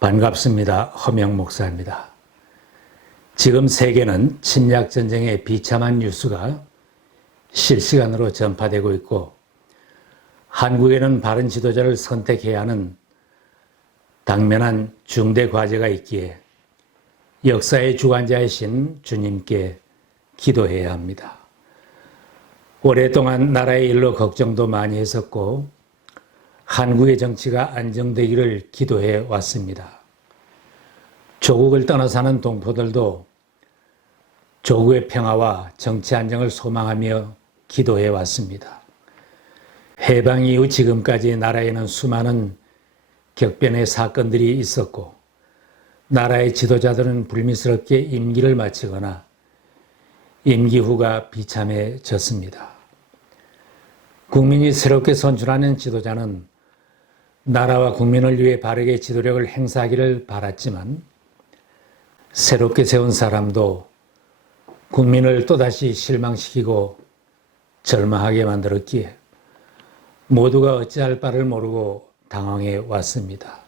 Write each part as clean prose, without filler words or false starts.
반갑습니다. 허명 목사입니다. 지금 세계는 침략 전쟁의 비참한 뉴스가 실시간으로 전파되고 있고, 한국에는 바른 지도자를 선택해야 하는 당면한 중대 과제가 있기에 역사의 주관자이신 주님께 기도해야 합니다. 오랫동안 나라의 일로 걱정도 많이 했었고, 한국의 정치가 안정되기를 기도해 왔습니다. 조국을 떠나 사는 동포들도 조국의 평화와 정치 안정을 소망하며 기도해 왔습니다. 해방 이후 지금까지 나라에는 수많은 격변의 사건들이 있었고, 나라의 지도자들은 불미스럽게 임기를 마치거나 임기 후가 비참해졌습니다. 국민이 새롭게 선출하는 지도자는 나라와 국민을 위해 바르게 지도력을 행사하기를 바랐지만, 새롭게 세운 사람도 국민을 또다시 실망시키고 절망하게 만들었기에 모두가 어찌할 바를 모르고 당황해 왔습니다.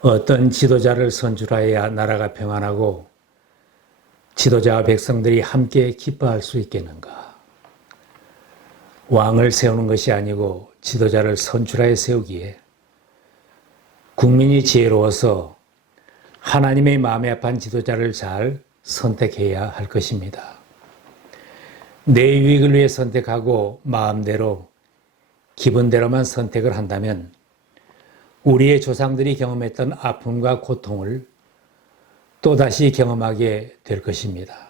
어떤 지도자를 선출하여야 나라가 평안하고 지도자와 백성들이 함께 기뻐할 수 있겠는가? 왕을 세우는 것이 아니고 지도자를 선출하여 세우기에 국민이 지혜로워서 하나님의 마음에 합한 지도자를 잘 선택해야 할 것입니다. 내 유익을 위해 선택하고 마음대로 기분대로만 선택을 한다면 우리의 조상들이 경험했던 아픔과 고통을 또다시 경험하게 될 것입니다.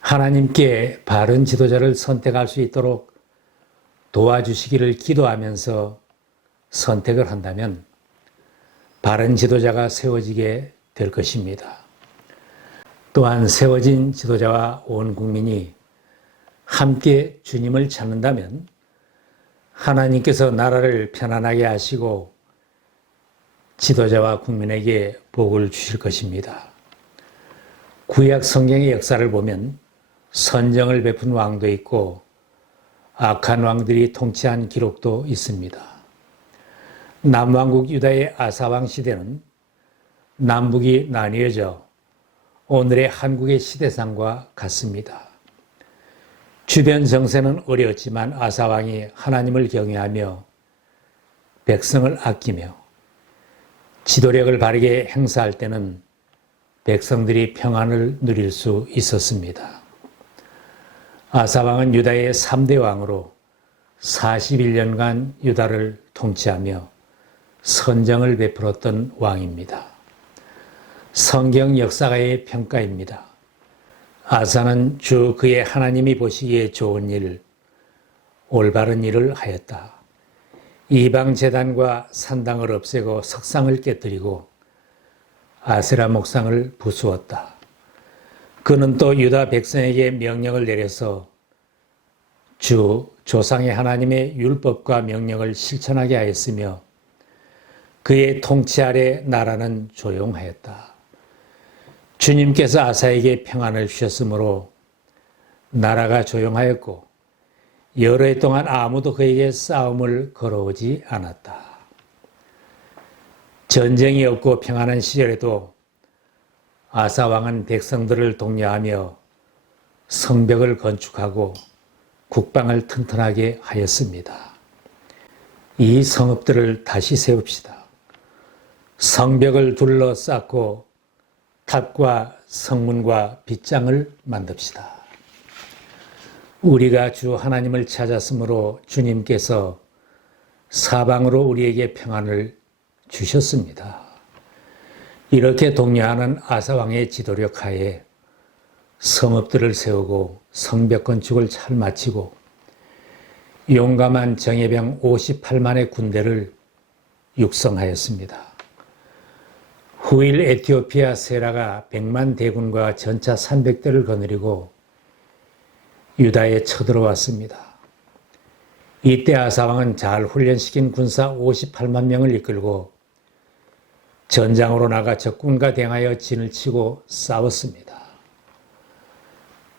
하나님께 바른 지도자를 선택할 수 있도록 도와주시기를 기도하면서 선택을 한다면 바른 지도자가 세워지게 될 것입니다. 또한 세워진 지도자와 온 국민이 함께 주님을 찾는다면 하나님께서 나라를 편안하게 하시고 지도자와 국민에게 복을 주실 것입니다. 구약 성경의 역사를 보면 선정을 베푼 왕도 있고 악한 왕들이 통치한 기록도 있습니다. 남왕국 유다의 아사왕 시대는 남북이 나뉘어져 오늘의 한국의 시대상과 같습니다. 주변 정세는 어려웠지만 아사왕이 하나님을 경외하며 백성을 아끼며 지도력을 바르게 행사할 때는 백성들이 평안을 누릴 수 있었습니다. 아사왕은 유다의 3대 왕으로 41년간 유다를 통치하며 선정을 베풀었던 왕입니다. 성경 역사가의 평가입니다. 아사는 주 그의 하나님이 보시기에 좋은 일, 올바른 일을 하였다. 이방 제단과 산당을 없애고 석상을 깨뜨리고 아세라 목상을 부수었다. 그는 또 유다 백성에게 명령을 내려서 주 조상의 하나님의 율법과 명령을 실천하게 하였으며 그의 통치 아래 나라는 조용하였다. 주님께서 아사에게 평안을 주셨으므로 나라가 조용하였고 여러 해 동안 아무도 그에게 싸움을 걸어오지 않았다. 전쟁이 없고 평안한 시절에도 아사 왕은 백성들을 독려하며 성벽을 건축하고 국방을 튼튼하게 하였습니다. 이 성읍들을 다시 세웁시다. 성벽을 둘러싸고 탑과 성문과 빗장을 만듭시다. 우리가 주 하나님을 찾았으므로 주님께서 사방으로 우리에게 평안을 주셨습니다. 이렇게 독려하는 아사왕의 지도력 하에 성읍들을 세우고 성벽 건축을 잘 마치고 용감한 정예병 58만의 군대를 육성하였습니다. 후일 에티오피아 세라가 100만 대군과 전차 300대를 거느리고 유다에 쳐들어왔습니다. 이때 아사왕은 잘 훈련시킨 군사 58만 명을 이끌고 전장으로 나가 적군과 대항하여 진을 치고 싸웠습니다.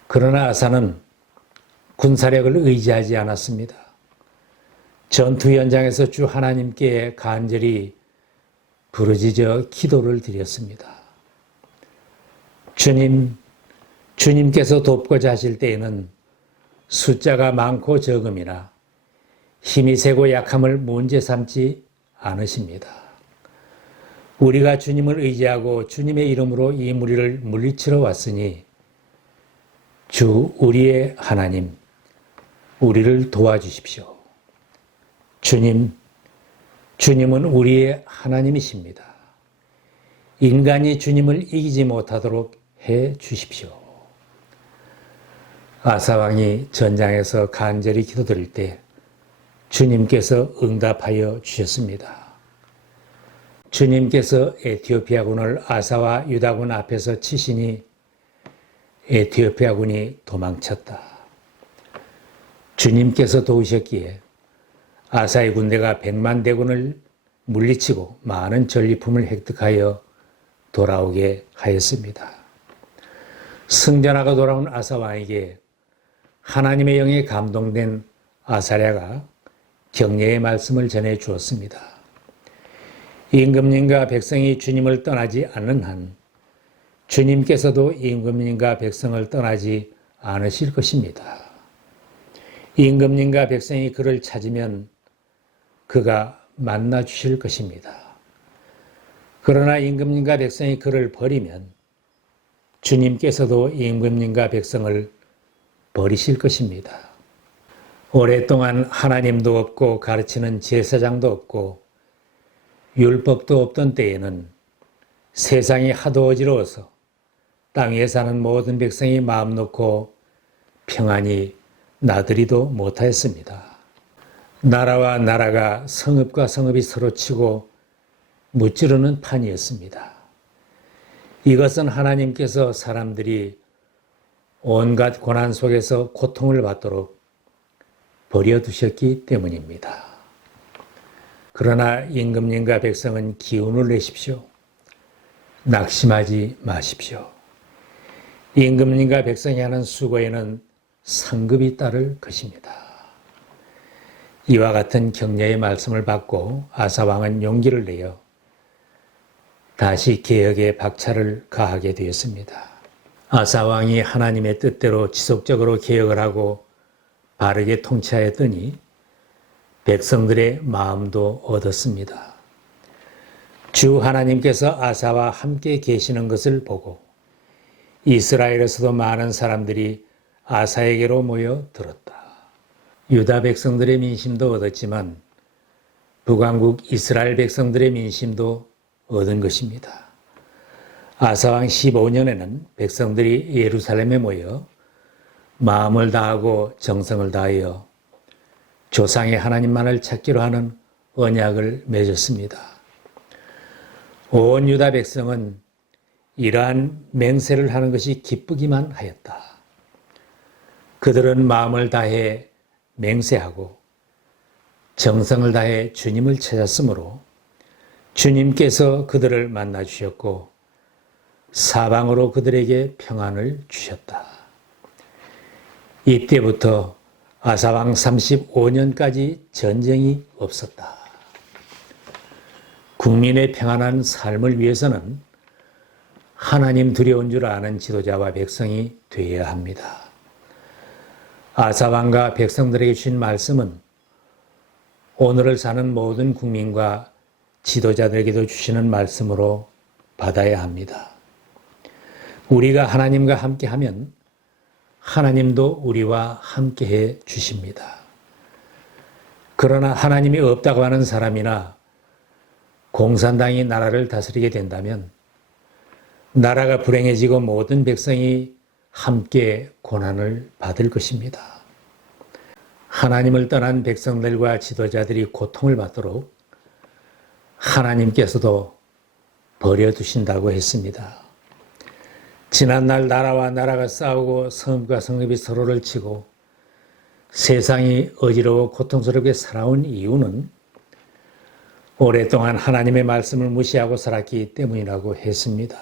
그러나 아사는 군사력을 의지하지 않았습니다. 전투 현장에서 주 하나님께 간절히 부르짖어 기도를 드렸습니다. 주님께서 돕고자 하실 때에는 숫자가 많고 적음이나 힘이 세고 약함을 문제 삼지 않으십니다. 우리가 주님을 의지하고 주님의 이름으로 이 무리를 물리치러 왔으니 주 우리의 하나님, 우리를 도와주십시오. 주님은 우리의 하나님이십니다. 인간이 주님을 이기지 못하도록 해 주십시오. 아사왕이 전장에서 간절히 기도드릴 때 주님께서 응답하여 주셨습니다. 주님께서 에티오피아군을 아사와 유다군 앞에서 치시니 에티오피아군이 도망쳤다. 주님께서 도우셨기에 아사의 군대가 100만 대군을 물리치고 많은 전리품을 획득하여 돌아오게 하였습니다. 승전하고 돌아온 아사 왕에게 하나님의 영에 감동된 아사랴가 격려의 말씀을 전해 주었습니다. 임금님과 백성이 주님을 떠나지 않는 한 주님께서도 임금님과 백성을 떠나지 않으실 것입니다. 임금님과 백성이 그를 찾으면 그가 만나 주실 것입니다. 그러나 임금님과 백성이 그를 버리면 주님께서도 임금님과 백성을 버리실 것입니다. 오랫동안 하나님도 없고 가르치는 제사장도 없고 율법도 없던 때에는 세상이 하도 어지러워서 땅 위에 사는 모든 백성이 마음 놓고 평안히 나들이도 못하였습니다. 나라와 나라가 성읍과 성읍이 서로 치고 무찌르는 판이었습니다. 이것은 하나님께서 사람들이 온갖 고난 속에서 고통을 받도록 버려두셨기 때문입니다. 그러나 임금님과 백성은 기운을 내십시오. 낙심하지 마십시오. 임금님과 백성이 하는 수고에는 상급이 따를 것입니다. 이와 같은 격려의 말씀을 받고 아사왕은 용기를 내어 다시 개혁에 박차를 가하게 되었습니다. 아사왕이 하나님의 뜻대로 지속적으로 개혁을 하고 바르게 통치하였더니 백성들의 마음도 얻었습니다. 주 하나님께서 아사와 함께 계시는 것을 보고 이스라엘에서도 많은 사람들이 아사에게로 모여 들었다. 유다 백성들의 민심도 얻었지만 북왕국 이스라엘 백성들의 민심도 얻은 것입니다. 아사왕 15년에는 백성들이 예루살렘에 모여 마음을 다하고 정성을 다하여 조상의 하나님만을 찾기로 하는 언약을 맺었습니다. 온 유다 백성은 이러한 맹세를 하는 것이 기쁘기만 하였다. 그들은 마음을 다해 맹세하고 정성을 다해 주님을 찾았으므로 주님께서 그들을 만나 주셨고 사방으로 그들에게 평안을 주셨다. 이때부터 아사왕 35년까지 전쟁이 없었다. 국민의 평안한 삶을 위해서는 하나님 두려운 줄 아는 지도자와 백성이 되어야 합니다. 아사왕과 백성들에게 주신 말씀은 오늘을 사는 모든 국민과 지도자들에게도 주시는 말씀으로 받아야 합니다. 우리가 하나님과 함께하면 하나님도 우리와 함께해 주십니다. 그러나 하나님이 없다고 하는 사람이나 공산당이 나라를 다스리게 된다면 나라가 불행해지고 모든 백성이 함께 고난을 받을 것입니다. 하나님을 떠난 백성들과 지도자들이 고통을 받도록 하나님께서도 버려두신다고 했습니다. 지난날 나라와 나라가 싸우고 성읍과 성읍이 서로를 치고 세상이 어지러워 고통스럽게 살아온 이유는 오랫동안 하나님의 말씀을 무시하고 살았기 때문이라고 했습니다.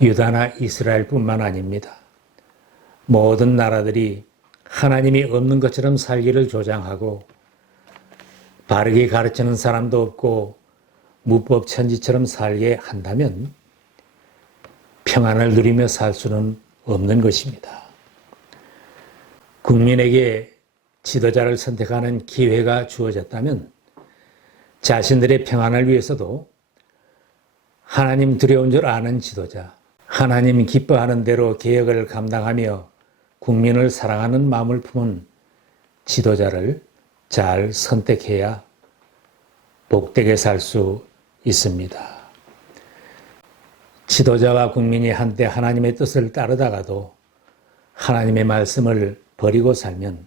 유다나 이스라엘뿐만 아닙니다. 모든 나라들이 하나님이 없는 것처럼 살기를 조장하고 바르게 가르치는 사람도 없고 무법천지처럼 살게 한다면 평안을 누리며 살 수는 없는 것입니다. 국민에게 지도자를 선택하는 기회가 주어졌다면 자신들의 평안을 위해서도 하나님 두려운 줄 아는 지도자, 하나님 기뻐하는 대로 개혁을 감당하며 국민을 사랑하는 마음을 품은 지도자를 잘 선택해야 복되게 살 수 있습니다. 지도자와 국민이 한때 하나님의 뜻을 따르다가도 하나님의 말씀을 버리고 살면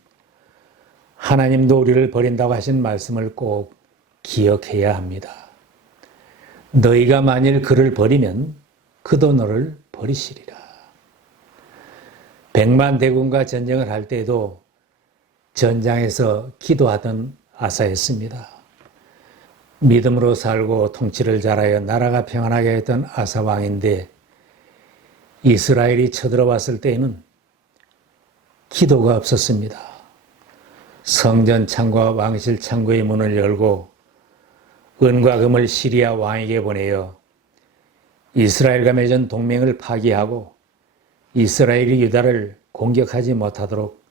하나님도 우리를 버린다고 하신 말씀을 꼭 기억해야 합니다. 너희가 만일 그를 버리면 그도 너를 버리시리라. 백만대군과 전쟁을 할 때에도 전장에서 기도하던 아사였습니다. 믿음으로 살고 통치를 잘하여 나라가 평안하게 했던 아사 왕인데 이스라엘이 쳐들어왔을 때에는 기도가 없었습니다. 성전 창고와 왕실 창고의 문을 열고 은과 금을 시리아 왕에게 보내어 이스라엘과 맺은 동맹을 파기하고 이스라엘이 유다를 공격하지 못하도록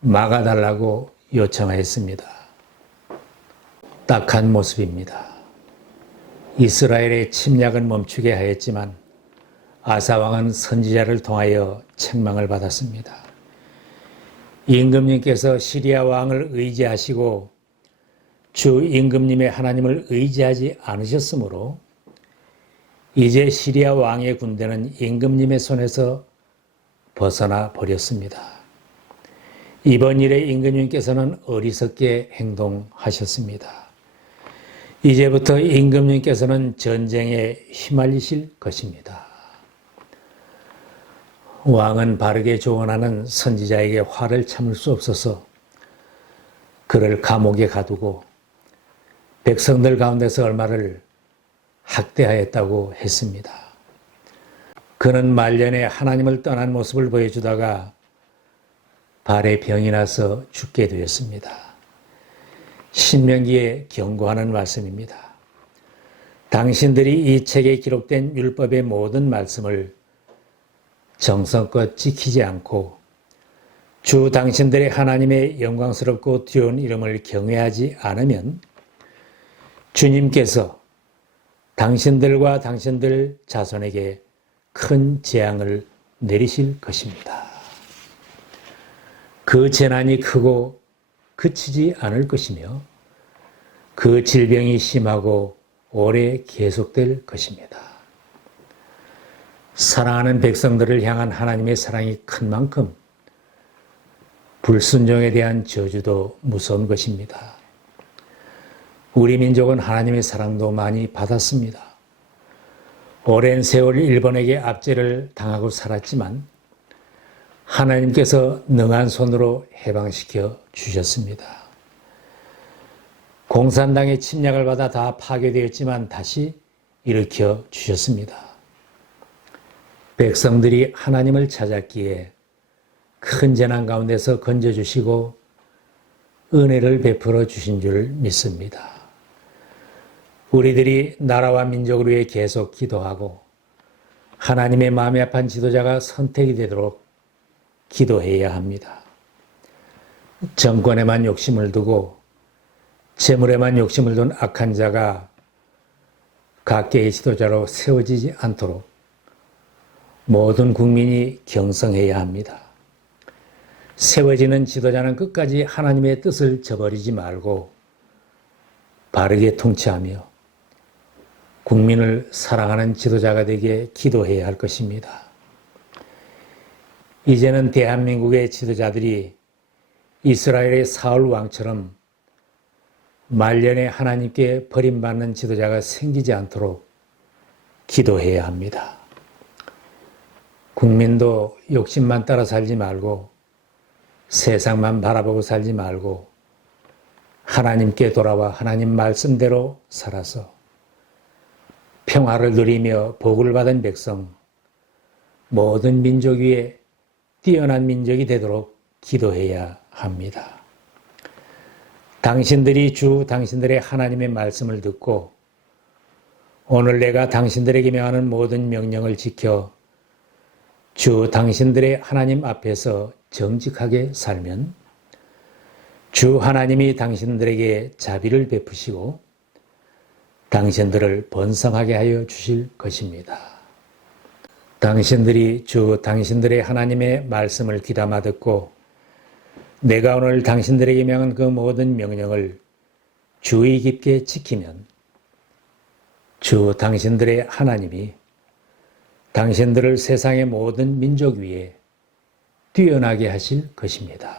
막아달라고 요청하였습니다. 딱한 모습입니다. 이스라엘의 침략은 멈추게 하였지만 아사왕은 선지자를 통하여 책망을 받았습니다. 임금님께서 시리아 왕을 의지하시고 주 임금님의 하나님을 의지하지 않으셨으므로 이제 시리아 왕의 군대는 임금님의 손에서 벗어나 버렸습니다. 이번 일에 임금님께서는 어리석게 행동하셨습니다. 이제부터 임금님께서는 전쟁에 휘말리실 것입니다. 왕은 바르게 조언하는 선지자에게 화를 참을 수 없어서 그를 감옥에 가두고 백성들 가운데서 얼마를 학대하였다고 했습니다. 그는 말년에 하나님을 떠난 모습을 보여주다가 발에 병이 나서 죽게 되었습니다. 신명기에 경고하는 말씀입니다. 당신들이 이 책에 기록된 율법의 모든 말씀을 정성껏 지키지 않고 주 당신들의 하나님의 영광스럽고 두려운 이름을 경외하지 않으면 주님께서 당신들과 당신들 자손에게 큰 재앙을 내리실 것입니다. 그 재난이 크고 그치지 않을 것이며 그 질병이 심하고 오래 계속될 것입니다. 사랑하는 백성들을 향한 하나님의 사랑이 큰 만큼 불순종에 대한 저주도 무서운 것입니다. 우리 민족은 하나님의 사랑도 많이 받았습니다. 오랜 세월 일본에게 압제를 당하고 살았지만 하나님께서 능한 손으로 해방시켜 주셨습니다. 공산당의 침략을 받아 다 파괴되었지만 다시 일으켜 주셨습니다. 백성들이 하나님을 찾았기에 큰 재난 가운데서 건져주시고 은혜를 베풀어 주신 줄 믿습니다. 우리들이 나라와 민족을 위해 계속 기도하고 하나님의 마음이 아픈 지도자가 선택이 되도록 기도해야 합니다. 정권에만 욕심을 두고 재물에만 욕심을 둔 악한 자가 각계의 지도자로 세워지지 않도록 모든 국민이 경성해야 합니다. 세워지는 지도자는 끝까지 하나님의 뜻을 저버리지 말고 바르게 통치하며 국민을 사랑하는 지도자가 되게 기도해야 할 것입니다. 이제는 대한민국의 지도자들이 이스라엘의 사울 왕처럼 말년에 하나님께 버림받는 지도자가 생기지 않도록 기도해야 합니다. 국민도 욕심만 따라 살지 말고 세상만 바라보고 살지 말고 하나님께 돌아와 하나님 말씀대로 살아서 평화를 누리며 복을 받은 백성, 모든 민족 위에 뛰어난 민족이 되도록 기도해야 합니다. 당신들이 주 당신들의 하나님의 말씀을 듣고 오늘 내가 당신들에게 명하는 모든 명령을 지켜 주 당신들의 하나님 앞에서 정직하게 살면 주 하나님이 당신들에게 자비를 베푸시고 당신들을 번성하게 하여 주실 것입니다. 당신들이 주 당신들의 하나님의 말씀을 귀담아 듣고 내가 오늘 당신들에게 명한 그 모든 명령을 주의 깊게 지키면 주 당신들의 하나님이 당신들을 세상의 모든 민족 위에 뛰어나게 하실 것입니다.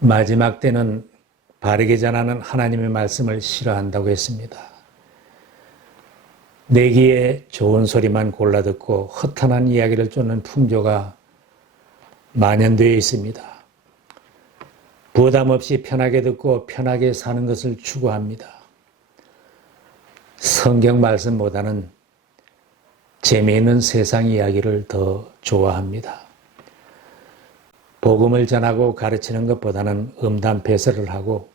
마지막 때는 바르게 전하는 하나님의 말씀을 싫어한다고 했습니다. 내기에 좋은 소리만 골라 듣고 허탄한 이야기를 쫓는 풍조가 만연되어 있습니다. 부담 없이 편하게 듣고 편하게 사는 것을 추구합니다. 성경 말씀보다는 재미있는 세상 이야기를 더 좋아합니다. 복음을 전하고 가르치는 것보다는 음담패설을 하고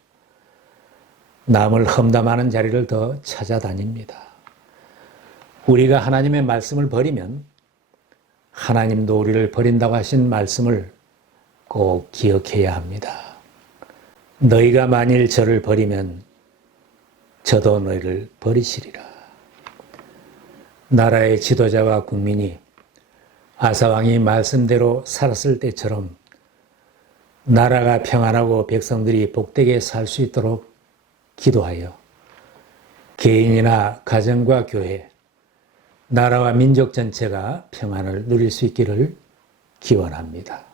남을 험담하는 자리를 더 찾아다닙니다. 우리가 하나님의 말씀을 버리면 하나님도 우리를 버린다고 하신 말씀을 꼭 기억해야 합니다. 너희가 만일 저를 버리면 저도 너희를 버리시리라. 나라의 지도자와 국민이 아사왕이 말씀대로 살았을 때처럼 나라가 평안하고 백성들이 복되게 살 수 있도록 기도하여 개인이나 가정과 교회, 나라와 민족 전체가 평안을 누릴 수 있기를 기원합니다.